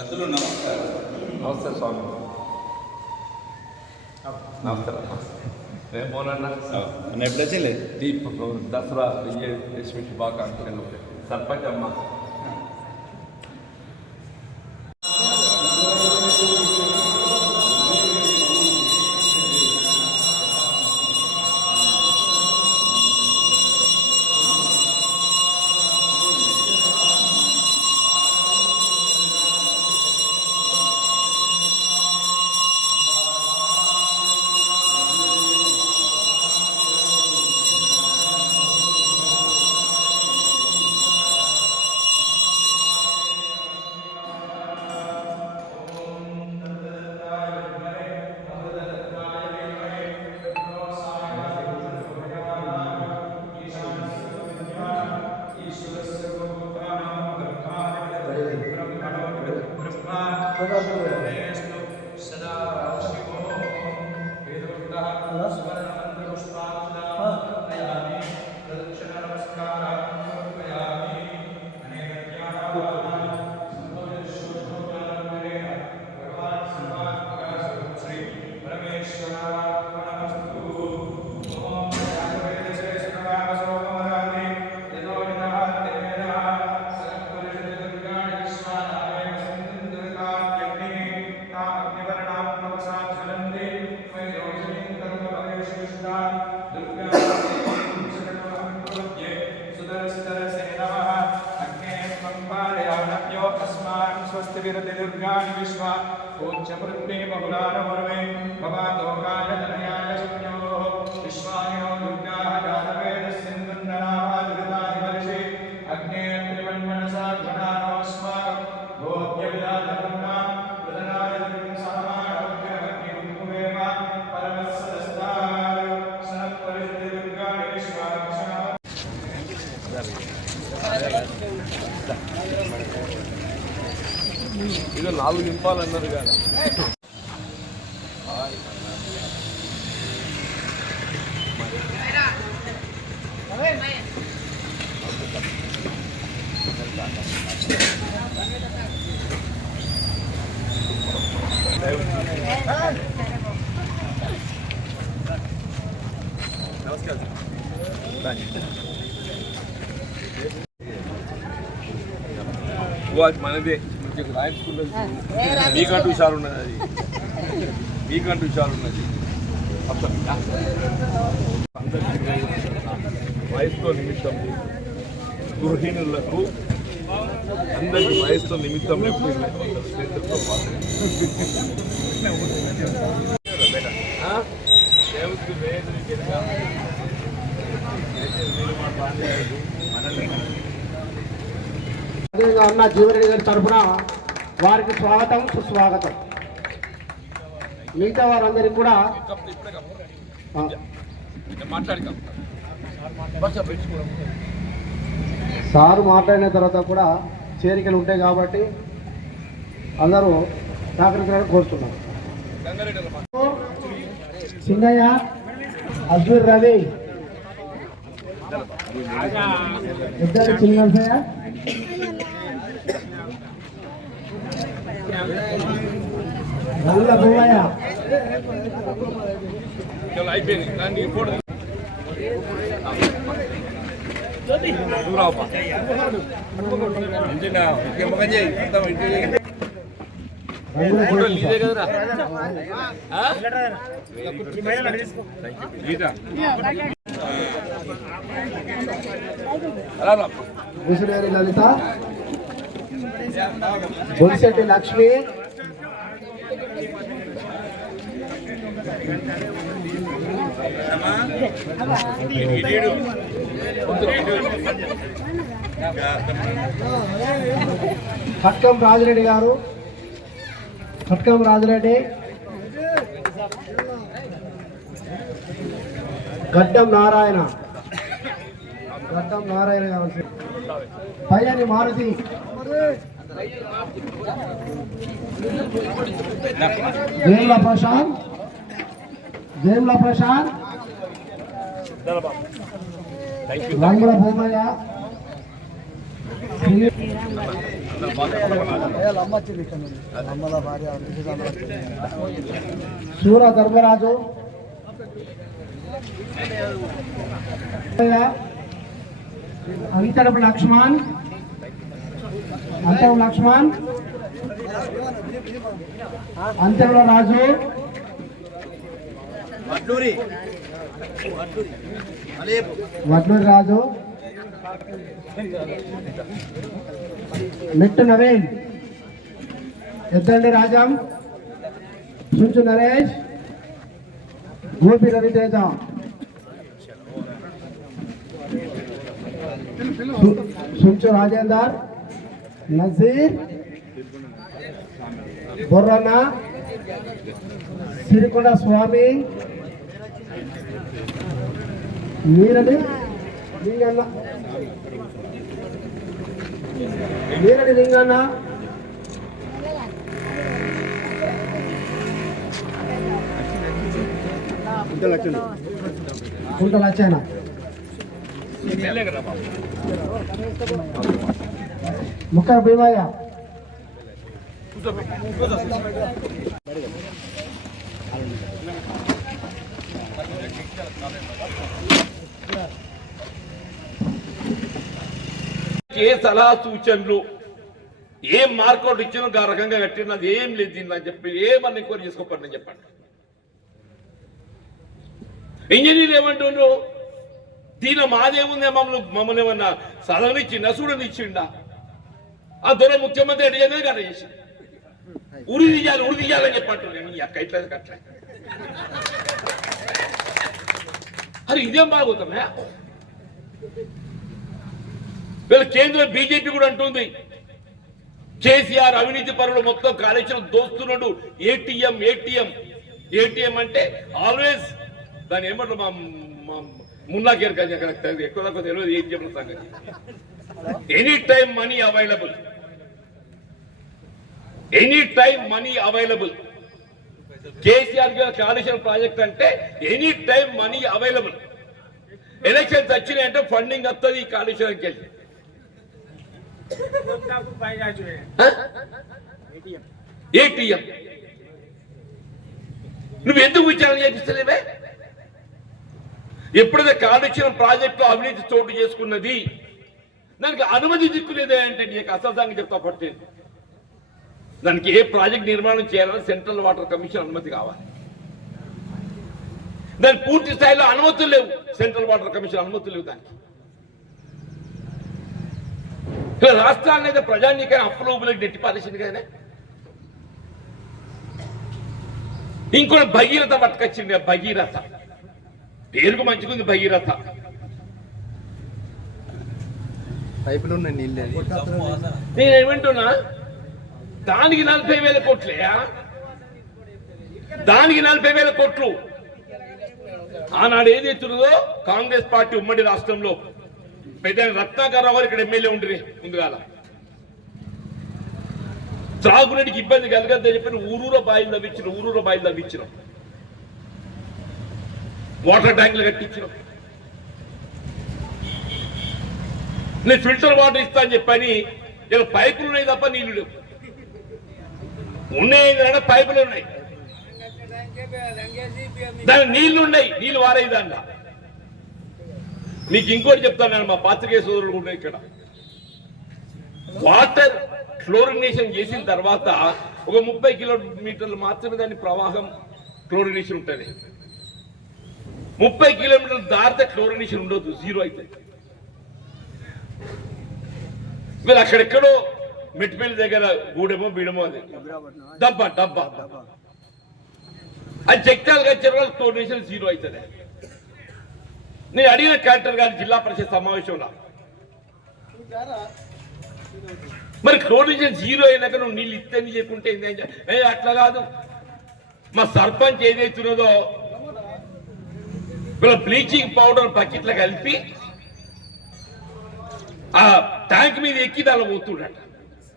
అందులో నమస్కారం. నమస్తే స్వామి. నమస్కారం. రేపు పోనన్నా ఎప్పుడు వచ్చేది దీప్ దసరా విజయదశమి శుభాకాంక్షలు. సర్పంచ్ అమ్మ स्वस्तिविरति दुर्गाणि विश्वा पूज्यमृत्ते बहुलानमर्वे भवातोकाय तनयाय शक्न्योः विश्वानिनो दुर्गाः गानवेदस्सिन्धुन्ननाः दुरितादिवर्षे अग्ने त्रिवन्मनसा गणानोऽस्माकं भोग्यविदातकर्मा प्रदनाय दुर्गसहमानोग्रमग्निरुक्कुमेव परमत्सदस्ताय सनत्परिषति दुर्गाणि विश्वा ఇది 4 నింపాలన్నారు కదా. నమస్కారం. మనదే రాయించుకున్నది మీకంటూ హుషారు ఉన్నది. అది మీకంటూ హుషారు ఉన్నది. అందరికీ వయసుతో నిమిత్తం గృహిణులకు అందరికీ వయసుతో నిమిత్తం స్నేహితులతో పాటు అదేవిధంగా ఉన్న జీవరెడ్డి గారి తరఫున వారికి స్వాగతం సుస్వాగతం. మిగతా వారందరికీ కూడా సారు మాట్లాడిన తర్వాత కూడా చేరికలు ఉంటాయి కాబట్టి అందరూ సహకరించాలని కోరుతున్నారు. సింగయ్య, అజ్వర్ రవి, ఇద్దరు చిన్నయ్య, రంగుల భూమయ్య, ముసిరేరి లలిత, బొలిశెట్టి లక్ష్మి, ఖట్కం రాజిరెడ్డి గారు, ఖట్కం రాజిరెడ్డి, గడ్డం నారాయణ, గడ్డం నారాయణ గారు, పయ్యని మారుతి, జేమ్ల ప్రశాంత్, జేమ్ల ప్రశాంత్, రంగుల భూమయ్య, సూర ధర్మరాజు, అంతరపు లక్ష్మణ్, అంతరంలో రాజు, వడ్లూరి రాజు, మిట్టు నవీన్, ఎద్దండి రాజం, సుంచు నరేష్, గోపి రవితేజ, సుంచు రాజేందర్, నజీర్, బొర్రన్న, సిరికొండ స్వామి, నీరడి లింగన్న, కుంట లచ్చన, ముక్కర భీమయ్య, ఏ సలహా సూచనలు ఏం మార్కౌట్ ఇచ్చినా ఆ రకంగా కట్టినది ఏం లేదు దీన్ని అని చెప్పి ఏమన్నా ఎంక్వైరీ చేసుకోపడి చెప్పండి. ఇంజనీర్ ఏమంటుండ్రు, దీని మాదేముందే మమ్మల్ని ఏమన్నా సదవనిచ్చిండా చూడనిచ్చిండా? ఆ దొర ముఖ్యమంత్రి ఎటు చేయలేదు కదా చేసి ఉరి తీయాలని చెప్పంటున్నాను. నీ అక్క ఇట్లా కట్ల అరే ఇదేం బాగుతున్నాయా? వీళ్ళ కేంద్ర బీజేపీ కూడా అంటుంది కేసీఆర్ అవినీతి పరుడు మొత్తం కాళేశ్వరం దోస్తున్నాడు. ఏటీఎం అంటే ఆల్వేస్ దాని ఏమంటారు మా మున్నా కేర్ కానీ అక్కడ ఎక్కువ తక్కువ తెలియదు ఏటీఎం సంగతి. Any time money available. KCR Kaleshwaram project అంటే any time money available. Elections వచ్చినాయంటే ఫండింగ్ వస్తుంది ఈ కాళేశ్వరంకి వెళ్ళి. ఏటీఎం నువ్వు ఎందుకు విచారణ చేపిస్తలేవే? ఎప్పుడైతే కాళేశ్వరం ప్రాజెక్టులో అవినీతి చోటు చేసుకున్నది దానికి అనుమతి దిక్కులేదే అంటే నీకు అసలు చెప్తా పట్టేది. దానికి ఏ ప్రాజెక్ట్ నిర్మాణం చేయాలని సెంట్రల్ వాటర్ కమిషన్ అనుమతి కావాలి. దాని పూర్తి స్థాయిలో అనుమతులు లేవు. సెంట్రల్ వాటర్ కమిషన్ అనుమతులు లేవు దానికి. రాష్ట్రాన్ని అయితే ప్రజానీకైనా అప్పులోపులకు నెట్టి పారేసింది కదా. ఇంకొక భగీరథ పట్టుకొచ్చింది. భగీరథ పేరుకు మంచిగుంది భగీరథ. పైపులు ఉన్నాయి నీళ్ళు. నేనేమంటున్నా దానికి 40,000 కోట్లే. దానికి 40,000 కోట్లు ఆనాడు ఏదైతున్నదో కాంగ్రెస్ పార్టీ ఉమ్మడి రాష్ట్రంలో పెద్ద రత్నాకర్ రావు ఇక్కడ ఎమ్మెల్యే ఉండ్రి ముందుగాల త్రాగునీటికి ఇబ్బంది కలగద్దని చెప్పి ఊరూరో బాయిలు తవ్వించినాం. వాటర్ ట్యాంకులు కట్టించినాం. నేను ఫిల్టర్ వాటర్ ఇస్తా అని చెప్పని ఇలా పైపులు ఉన్నాయి తప్ప నీళ్లు లేవు. ఉన్నాయి పైపులు ఉన్నాయి, దాని నీళ్లు ఉన్నాయి, నీళ్లు వారే దాంట్లో. మీకు ఇంకోటి చెప్తాను నేను, మా పాత్రికేయ సోదరులు ఉన్నాయి ఇక్కడ. వాటర్ క్లోరినేషన్ చేసిన తర్వాత ఒక 30 కిలోమీటర్లు మాత్రమే దాని ప్రవాహం క్లోరినేషన్ ఉంటుంది. 30 కిలోమీటర్లు దాటితే క్లోరినేషన్ ఉండదు, జీరో అవుతుంది. వీళ్ళు అక్కడెక్కడో మెట్టిపల్లి దగ్గర గూడెమో బీడమో అది డబ్బా అది చెక్తాలు వచ్చారు వాళ్ళు క్లోరినేషన్ జీరో అవుతుంది. నేను అడిగిన కలెక్టర్ గారి జిల్లా పరిషత్ సమావేశంలో మరి క్లోరినేషన్ జీరో అయినాక నువ్వు నీళ్ళు ఇస్తేంది చెప్పుంటే అట్లా కాదు. మా సర్పంచ్ ఏదైతున్నదో వీళ్ళ బ్లీచింగ్ పౌడర్ బకెట్లో కలిపి ఆ ట్యాంక్ మీద ఎక్కి దానిలో పోతుండట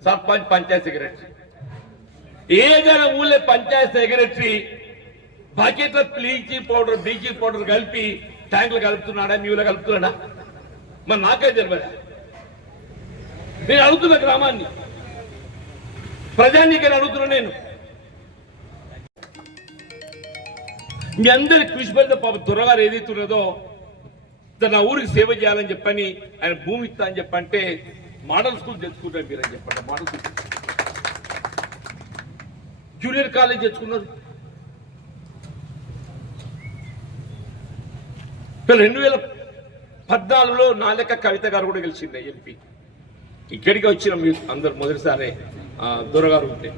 సర్పంచ్, పంచాయత్ సెక్రటరీ. ఏదైనా ఊళ్ళో పంచాయత్ సెక్రటరీ బకెట్లో బ్లీచింగ్ పౌడర్ కలిపి ట్యాంకులు కలుపుతున్నాడా, నీవులో కలుపుతున్నాడా? మరి నాకే తెలియదా? నేను అడుగుతున్న గ్రామాన్ని ప్రజానీకని అడుగుతున్నా నేను. మీ అందరి కృషి ఫలితం పాప దొరగారు ఏదైతే ఉన్నదో నా ఊరికి సేవ చేయాలని చెప్పని ఆయన భూమి ఇస్తా అని చెప్పంటే మోడల్ స్కూల్ తెచ్చుకుంటారు మీరు అని చెప్పండి. మోడల్ స్కూల్ జూనియర్ కాలేజ్ తెచ్చుకున్నారు. 2014లో నా లెక్క కవిత గారు కూడా గెలిచింది ఎంపీ. ఇక్కడికి వచ్చిన మీరు అందరు మొదటిసారి దొరగారు ఉంటే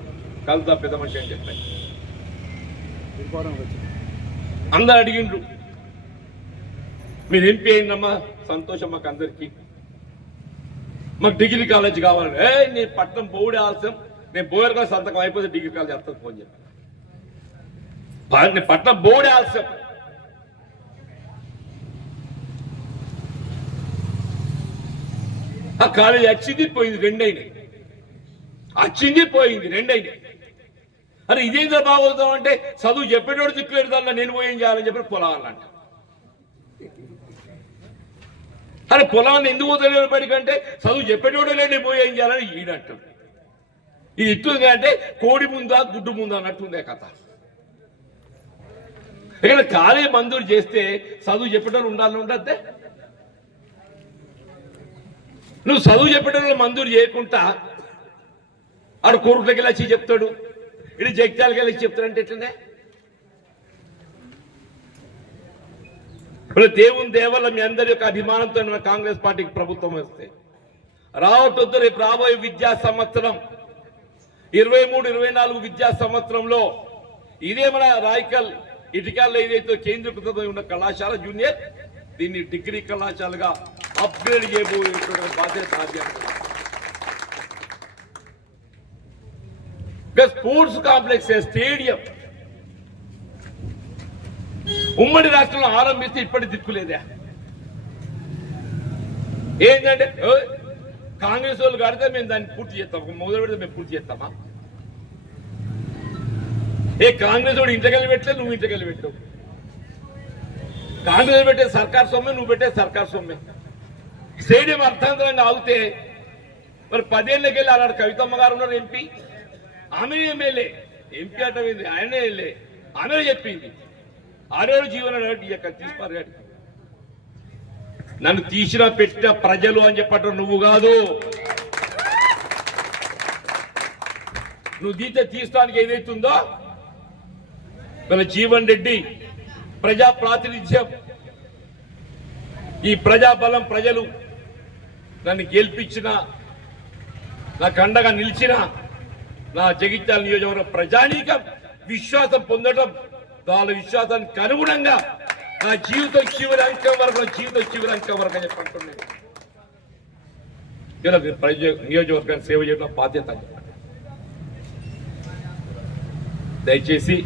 కవిత పెద్ద మనిషి అని చెప్పాను. అందరు అడిగిండ్రు మీరు ఎంపీ అయిందమ్మా సంతోషం మాకు అందరికి, మాకు డిగ్రీ కాలేజ్ కావాలి. నేను పట్నం పోవుడే ఆలస్యం, నేను బోయర్ కాలేజ్ సంతకం అయిపోతే డిగ్రీ కాలేజ్ చేస్తాను ఫోన్ చెప్పాను. నేను పట్నం పోవుడే ఆలస్యం. ఆ కాలేజ్ వచ్చింది పోయింది రెండైనాయి, వచ్చింది పోయింది రెండైనాయి. అరే ఇదేందా బాగోతాం అంటే చదువు చెప్పేటోడు దిక్కులేడుదన్నా నేను పోయి ఏం చేయాలని చెప్పి పొలాలంట. అరే పొలాన్ని ఎందుకు పోతలేడు బడికంటే చదువు చెప్పేటోడు లేని పోయి ఏం చేయాలని ఈడంటాడు. ఇది ఇట్లుంది అంటే కోడి ముందా గుడ్డు ముందా అన్నట్టుందే కథ. ఇక్కడ కాలేజ్ మంజూరు చేస్తే చదువు చెప్పేటోళ్ళు ఉండాలని ఉండద్దే. నువ్వు చదువు చెప్పేటోళ్ళు మంజూరు చేయకుండా ఆడు కోరుట్లకి వెళ్ళి వచ్చి చెప్తాడు, ఇది జగిత్యాలకి వెళ్ళి చెప్తాడంటే ఎట్లనే? ఇప్పుడు దేవుని దేవల్ల మీ అందరి యొక్క అభిమానంతో కాంగ్రెస్ పార్టీకి ప్రభుత్వం వస్తే రావట్టు రేపు రాబోయే విద్యా సంవత్సరం 23-24 విద్యా సంవత్సరంలో ఇదే మన రాయకల్ ఇటికాల్లో ఏదైతే కేంద్రీకృతమై ఉన్న కళాశాల జూనియర్ దీన్ని డిగ్రీ కళాశాలగా అప్గ్రేడ్ చేయబోయేటువంటి బాధ్యత స్పోర్ట్స్ కాంప్లెక్స్, స్టేడియం ఉమ్మడి రాష్ట్రంలో ఆరంభిస్తే ఇప్పటి దిక్కులేదా? ఏంటంటే కాంగ్రెస్ వాళ్ళు కడితే మేము దాన్ని పూర్తి చేస్తాం, మొదలు పెడితే మేము పూర్తి చేస్తామా? కాంగ్రెస్ వాడు ఇంటికెళ్ళి పెట్టలేదు, నువ్వు ఇంటికెళ్ళి పెట్టావు. కాంగ్రెస్ పెట్టే సర్కార్ సొమ్మే, నువ్వు పెట్టే సర్కార్ సొమ్మే. స్టేడియం అర్థాంతరంగా ఆగితే మరి 10 ఏళ్ళకి వెళ్ళి అలాంటి కవితమ్మ గారు ఉన్నారు ఎంపీ, ఆమె ఎమ్మెల్యే, ఎంపీ అటమైంది ఆయనే వెళ్ళే, ఆమె చెప్పింది ఆరేడు జీవన తీసిపారు. నన్ను తీసిన పెట్టిన ప్రజలు అని చెప్పటం నువ్వు కాదు. నువ్వు దీంతో తీసుకోవడానికి ఏదైతుందో మన జీవన్ రెడ్డి ప్రజా ప్రాతినిధ్యం, ఈ ప్రజాబలం, ప్రజలు నన్ను గెలిపించిన, నాకు అండగా నిలిచిన నా జగిత్యాల నియోజకవర్గం ప్రజానీకం విశ్వాసం పొందడం, వాళ్ళ విశ్వాసానికి అనుగుణంగా నా జీవితం చివరి అంకం వరకు చెప్పంటున్నాను. నియోజకవర్గాన్ని సేవ చేయడం బాధ్యత. దయచేసి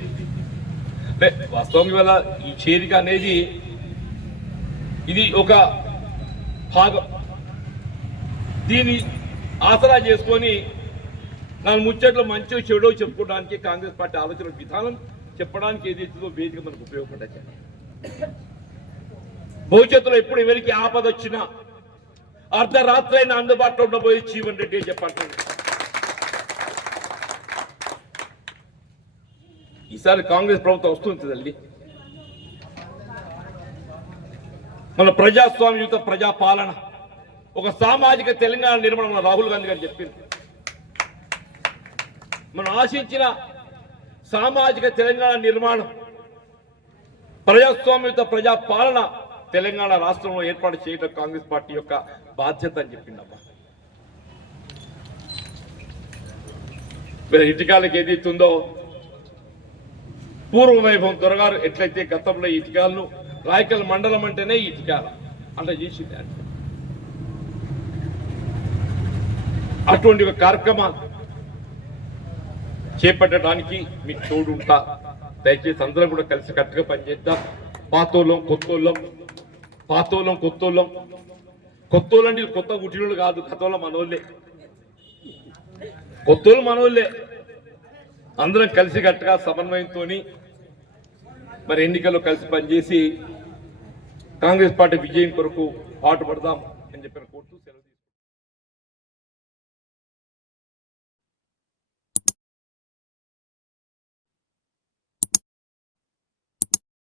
వాస్తవంగా వల్ల ఈ చేరిక అనేది ఇది ఒక భాగం. దీన్ని ఆసరా చేసుకొని నన్ను ముచ్చట్లు మంచిగా చెడో చెప్పుకోవడానికి కాంగ్రెస్ పార్టీ ఆలోచన విధానం చెప్పడానికి ఏదైతుందో వేదిక మనకు ఉపయోగపడచ్చు. భవిష్యత్తులో ఎప్పుడు ఎవరికి ఆపద వచ్చినా అర్ధరాత్రి అయినా అందుబాటులో ఉండబోయే జీవన్ రెడ్డి అని చెప్పండి. ఈసారి కాంగ్రెస్ ప్రభుత్వం వస్తుంది తల్లి. మన ప్రజాస్వామ్యయుత ప్రజాపాలన, ఒక సామాజిక తెలంగాణ నిర్మాణం మన రాహుల్ గాంధీ గారు చెప్పింది. మనం ఆశించిన సామాజిక తెలంగాణ నిర్మాణం, ప్రజాస్వామ్యయుత ప్రజాపాలన తెలంగాణ రాష్ట్రంలో ఏర్పాటు చేయడం కాంగ్రెస్ పార్టీ యొక్క బాధ్యత అని చెప్పిందమ్మా. ఇటుకాలకి ఏదైతుందో పూర్వ వైభవం దొరగారు ఎట్లయితే గతంలో ఇటుకాలను రాయకల్ మండలం అంటేనే ఇటుకాల అట్లా చేసింది. అటువంటి ఒక కార్యక్రమాలు చేపట్టడానికి మీకు తోడుంటా. దయచేసి అందరం కూడా కలిసి కట్టుగా పనిచేద్దాం. పాతోళ్ళం కొత్తోళ్ళం, పాతోళ్ళం కొత్తోళ్ళం. కొత్తోళ్ళు అంటే కొత్త గుట్టినోళ్ళు కాదు, గతంలో మనోళ్ళే, కొత్తోళ్ళు మనోళ్ళే. అందరం కలిసి కట్టుగా సమన్వయంతో మరి ఎన్నికల్లో కలిసి పనిచేసి కాంగ్రెస్ పార్టీ విజయం కొరకు పాటుపడదాం అని చెప్పిన కోరుతూ సెలవు.